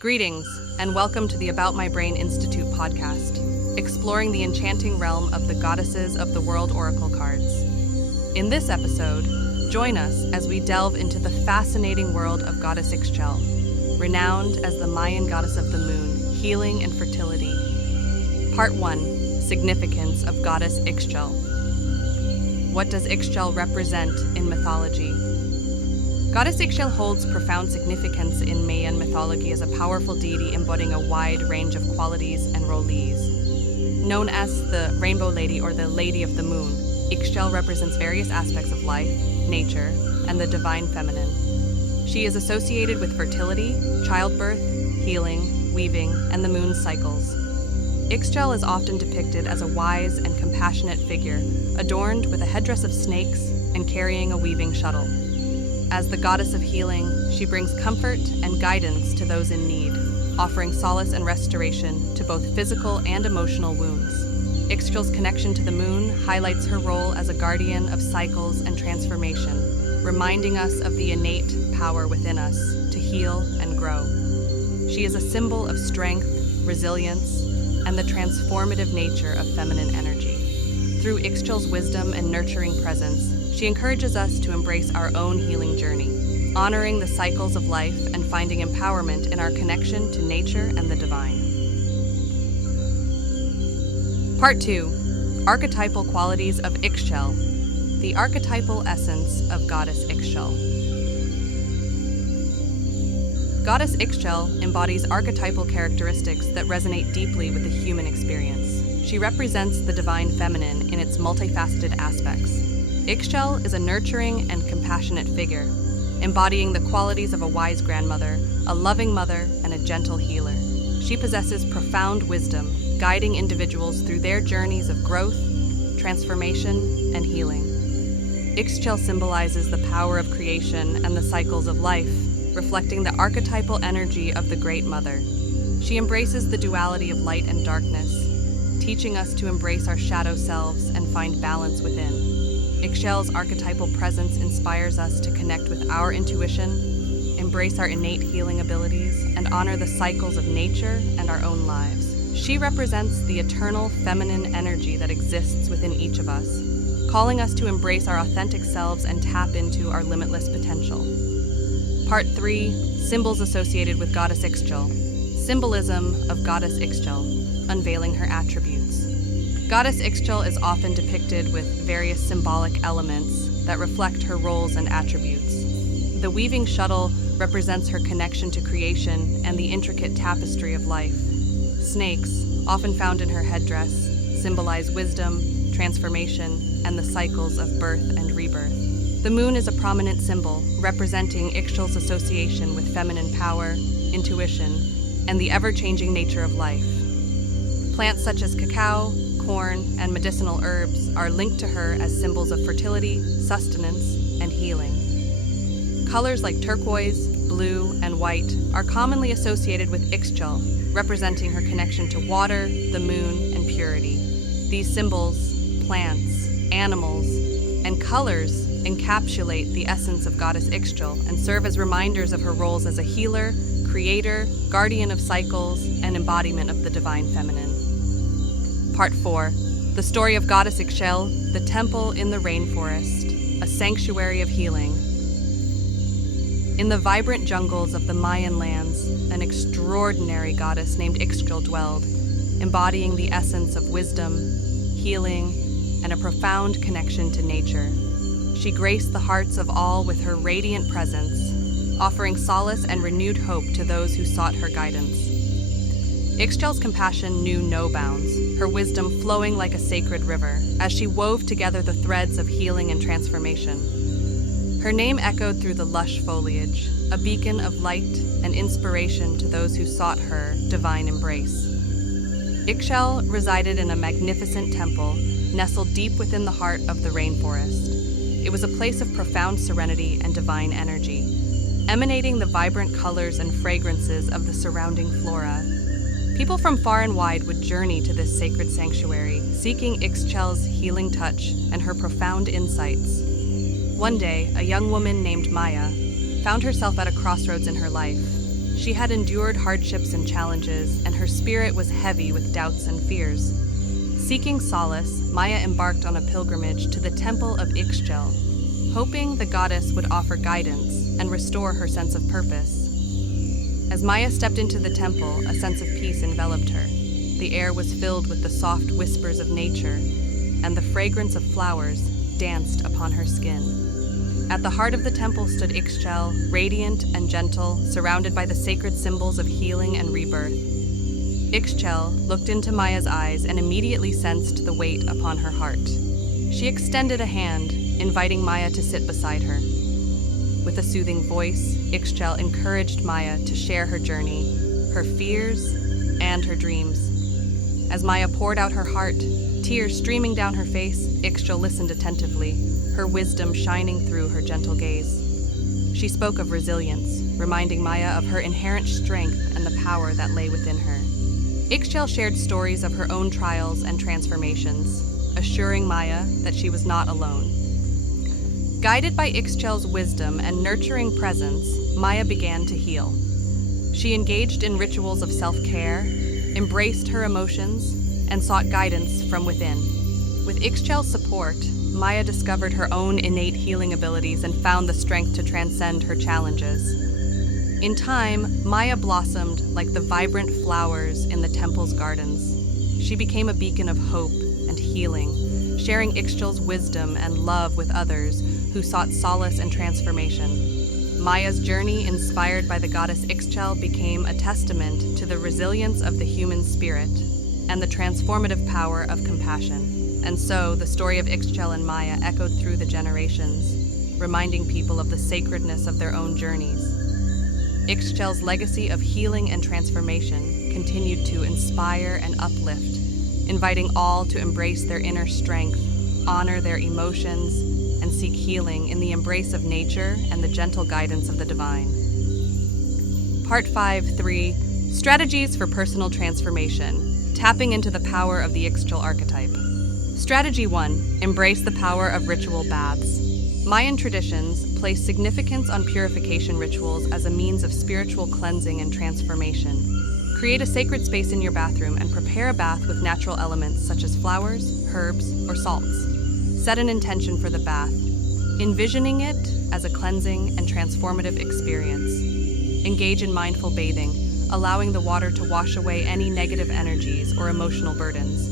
Greetings, and welcome to the About My Brain Institute podcast, exploring the enchanting realm of the goddesses of the world oracle cards. In this episode, join us as we delve into the fascinating world of Goddess Ixchel, renowned as the Mayan Goddess of the Moon, healing and fertility. Part 1, Significance of Goddess Ixchel. What does Ixchel represent in mythology? Goddess Ixchel holds profound significance in Mayan mythology as a powerful deity embodying a wide range of qualities and roles. Known as the Rainbow Lady or the Lady of the Moon, Ixchel represents various aspects of life, nature, and the divine feminine. She is associated with fertility, childbirth, healing, weaving, and the moon's cycles. Ixchel is often depicted as a wise and compassionate figure, adorned with a headdress of snakes and carrying a weaving shuttle. As the goddess of healing, she brings comfort and guidance to those in need, offering solace and restoration to both physical and emotional wounds. Ixchel's connection to the moon highlights her role as a guardian of cycles and transformation, reminding us of the innate power within us to heal and grow. She is a symbol of strength, resilience, and the transformative nature of feminine energy. Through Ixchel's wisdom and nurturing presence, she encourages us to embrace our own healing journey, honoring the cycles of life and finding empowerment in our connection to nature and the divine. Part 2, Archetypal Qualities of Ixchel, the archetypal essence of Goddess Ixchel. Goddess Ixchel embodies archetypal characteristics that resonate deeply with the human experience. She represents the divine feminine in its multifaceted aspects. Ixchel is a nurturing and compassionate figure, embodying the qualities of a wise grandmother, a loving mother, and a gentle healer. She possesses profound wisdom, guiding individuals through their journeys of growth, transformation, and healing. Ixchel symbolizes the power of creation and the cycles of life, reflecting the archetypal energy of the Great Mother. She embraces the duality of light and darkness, teaching us to embrace our shadow selves and find balance within. Ixchel's archetypal presence inspires us to connect with our intuition, embrace our innate healing abilities, and honor the cycles of nature and our own lives. She represents the eternal feminine energy that exists within each of us, calling us to embrace our authentic selves and tap into our limitless potential. Part 3, Symbols associated with Goddess Ixchel. Symbolism of Goddess Ixchel, unveiling her attributes. Goddess Ixchel is often depicted with various symbolic elements that reflect her roles and attributes. The weaving shuttle represents her connection to creation and the intricate tapestry of life. Snakes, often found in her headdress, symbolize wisdom, transformation, and the cycles of birth and rebirth. The moon is a prominent symbol, representing Ixchel's association with feminine power, intuition, and the ever-changing nature of life. Plants such as cacao, corn, and medicinal herbs are linked to her as symbols of fertility, sustenance, and healing. Colors like turquoise, blue, and white are commonly associated with Ixchel, representing her connection to water, the moon, and purity. These symbols, plants, animals, and colors encapsulate the essence of Goddess Ixchel and serve as reminders of her roles as a healer, creator, guardian of cycles, and embodiment of the divine feminine. Part 4, The Story of Goddess Ixchel, the Temple in the Rainforest, a Sanctuary of Healing. In the vibrant jungles of the Mayan lands, an extraordinary goddess named Ixchel dwelled, embodying the essence of wisdom, healing, and a profound connection to nature. She graced the hearts of all with her radiant presence, offering solace and renewed hope to those who sought her guidance. Ixchel's compassion knew no bounds, her wisdom flowing like a sacred river, as she wove together the threads of healing and transformation. Her name echoed through the lush foliage, a beacon of light and inspiration to those who sought her divine embrace. Ixchel resided in a magnificent temple, nestled deep within the heart of the rainforest. It was a place of profound serenity and divine energy, emanating the vibrant colors and fragrances of the surrounding flora. People from far and wide would journey to this sacred sanctuary, seeking Ixchel's healing touch and her profound insights. One day, a young woman named Maya found herself at a crossroads in her life. She had endured hardships and challenges, and her spirit was heavy with doubts and fears. Seeking solace, Maya embarked on a pilgrimage to the Temple of Ixchel, hoping the goddess would offer guidance and restore her sense of purpose. As Maya stepped into the temple, a sense of peace enveloped her. The air was filled with the soft whispers of nature, and the fragrance of flowers danced upon her skin. At the heart of the temple stood Ixchel, radiant and gentle, surrounded by the sacred symbols of healing and rebirth. Ixchel looked into Maya's eyes and immediately sensed the weight upon her heart. She extended a hand, inviting Maya to sit beside her. With a soothing voice, Ixchel encouraged Maya to share her journey, her fears, and her dreams. As Maya poured out her heart, tears streaming down her face, Ixchel listened attentively, her wisdom shining through her gentle gaze. She spoke of resilience, reminding Maya of her inherent strength and the power that lay within her. Ixchel shared stories of her own trials and transformations, assuring Maya that she was not alone. Guided by Ixchel's wisdom and nurturing presence, Maya began to heal. She engaged in rituals of self-care, embraced her emotions, and sought guidance from within. With Ixchel's support, Maya discovered her own innate healing abilities and found the strength to transcend her challenges. In time, Maya blossomed like the vibrant flowers in the temple's gardens. She became a beacon of hope and healing, sharing Ixchel's wisdom and love with others who sought solace and transformation. Maya's journey, inspired by the goddess Ixchel, became a testament to the resilience of the human spirit and the transformative power of compassion. And so, the story of Ixchel and Maya echoed through the generations, reminding people of the sacredness of their own journeys. Ixchel's legacy of healing and transformation continued to inspire and uplift, inviting all to embrace their inner strength, honor their emotions, and seek healing in the embrace of nature and the gentle guidance of the divine. Part 5.3 Strategies for Personal Transformation, Tapping into the Power of the Ixchel Archetype. Strategy 1. Embrace the power of ritual baths. Mayan traditions place significance on purification rituals as a means of spiritual cleansing and transformation. Create a sacred space in your bathroom and prepare a bath with natural elements such as flowers, herbs, or salts. Set an intention for the bath, envisioning it as a cleansing and transformative experience. Engage in mindful bathing, allowing the water to wash away any negative energies or emotional burdens.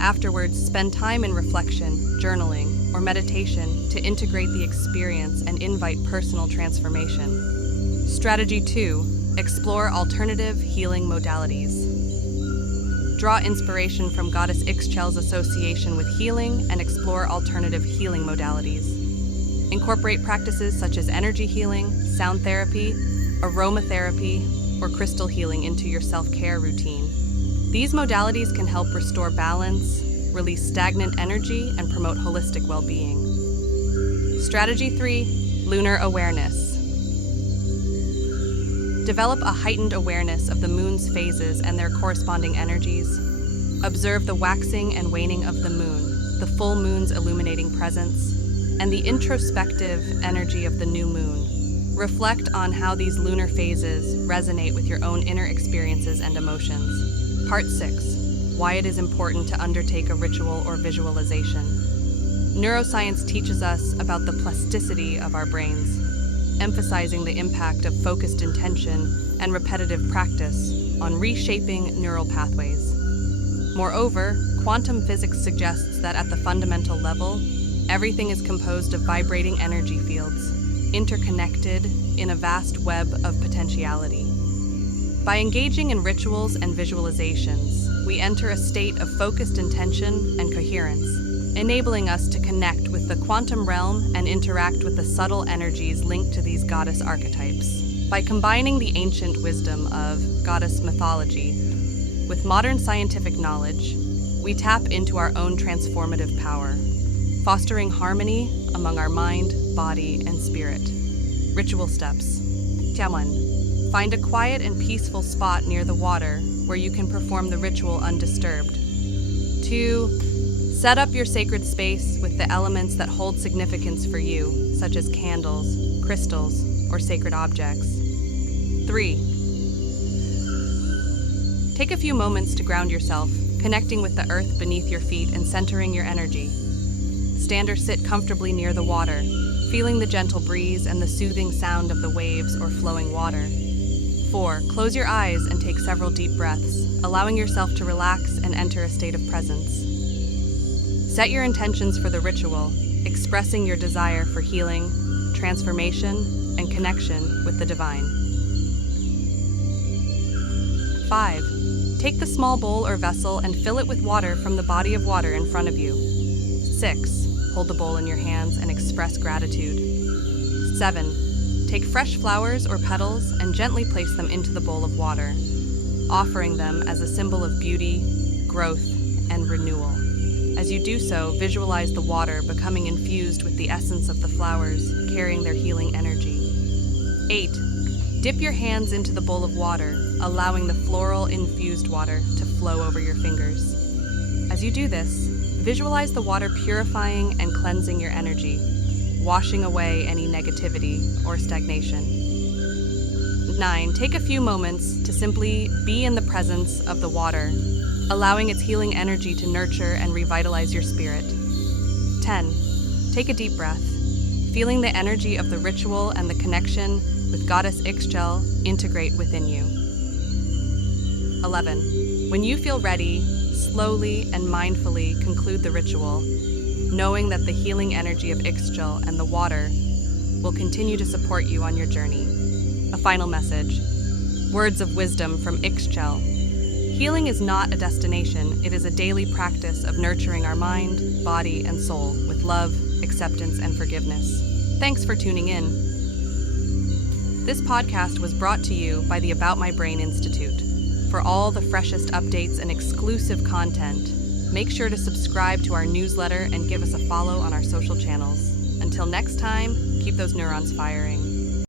Afterwards, spend time in reflection, journaling, or meditation to integrate the experience and invite personal transformation. Strategy 2. Explore alternative healing modalities. Draw inspiration from Goddess Ixchel's association with healing and explore alternative healing modalities. Incorporate practices such as energy healing, sound therapy, aromatherapy, or crystal healing into your self-care routine. These modalities can help restore balance, release stagnant energy, and promote holistic well-being. Strategy 3. Lunar awareness. Develop a heightened awareness of the moon's phases and their corresponding energies. Observe the waxing and waning of the moon, the full moon's illuminating presence, and the introspective energy of the new moon. Reflect on how these lunar phases resonate with your own inner experiences and emotions. Part 6. Why it is important to undertake a ritual or visualization. Neuroscience teaches us about the plasticity of our brains, emphasizing the impact of focused intention and repetitive practice on reshaping neural pathways. Moreover, quantum physics suggests that at the fundamental level, everything is composed of vibrating energy fields, interconnected in a vast web of potentiality. By engaging in rituals and visualizations, we enter a state of focused intention and coherence, enabling us to connect with the quantum realm and interact with the subtle energies linked to these goddess archetypes. By combining the ancient wisdom of goddess mythology with modern scientific knowledge, we tap into our own transformative power, fostering harmony among our mind, body, and spirit. Ritual steps. 1. Find a quiet and peaceful spot near the water where you can perform the ritual undisturbed. 2. Set up your sacred space with the elements that hold significance for you, such as candles, crystals, or sacred objects. 3. Take a few moments to ground yourself, connecting with the earth beneath your feet and centering your energy. Stand or sit comfortably near the water, feeling the gentle breeze and the soothing sound of the waves or flowing water. 4. Close your eyes and take several deep breaths, allowing yourself to relax and enter a state of presence. Set your intentions for the ritual, expressing your desire for healing, transformation, and connection with the divine. 5. Take the small bowl or vessel and fill it with water from the body of water in front of you. 6. Hold the bowl in your hands and express gratitude. 7. Take fresh flowers or petals and gently place them into the bowl of water, offering them as a symbol of beauty, growth, and renewal. As you do so, visualize the water becoming infused with the essence of the flowers, carrying their healing energy. 8. Dip your hands into the bowl of water, allowing the floral-infused water to flow over your fingers. As you do this, visualize the water purifying and cleansing your energy, washing away any negativity or stagnation. 9. Take a few moments to simply be in the presence of the water, allowing its healing energy to nurture and revitalize your spirit. 10. Take a deep breath, feeling the energy of the ritual and the connection with Goddess Ixchel integrate within you. 11. When you feel ready, slowly and mindfully conclude the ritual, knowing that the healing energy of Ixchel and the water will continue to support you on your journey. A final message. Words of wisdom from Ixchel. Healing is not a destination, it is a daily practice of nurturing our mind, body, and soul with love, acceptance, and forgiveness. Thanks for tuning in. This podcast was brought to you by the About My Brain Institute. For all the freshest updates and exclusive content, make sure to subscribe to our newsletter and give us a follow on our social channels. Until next time, keep those neurons firing.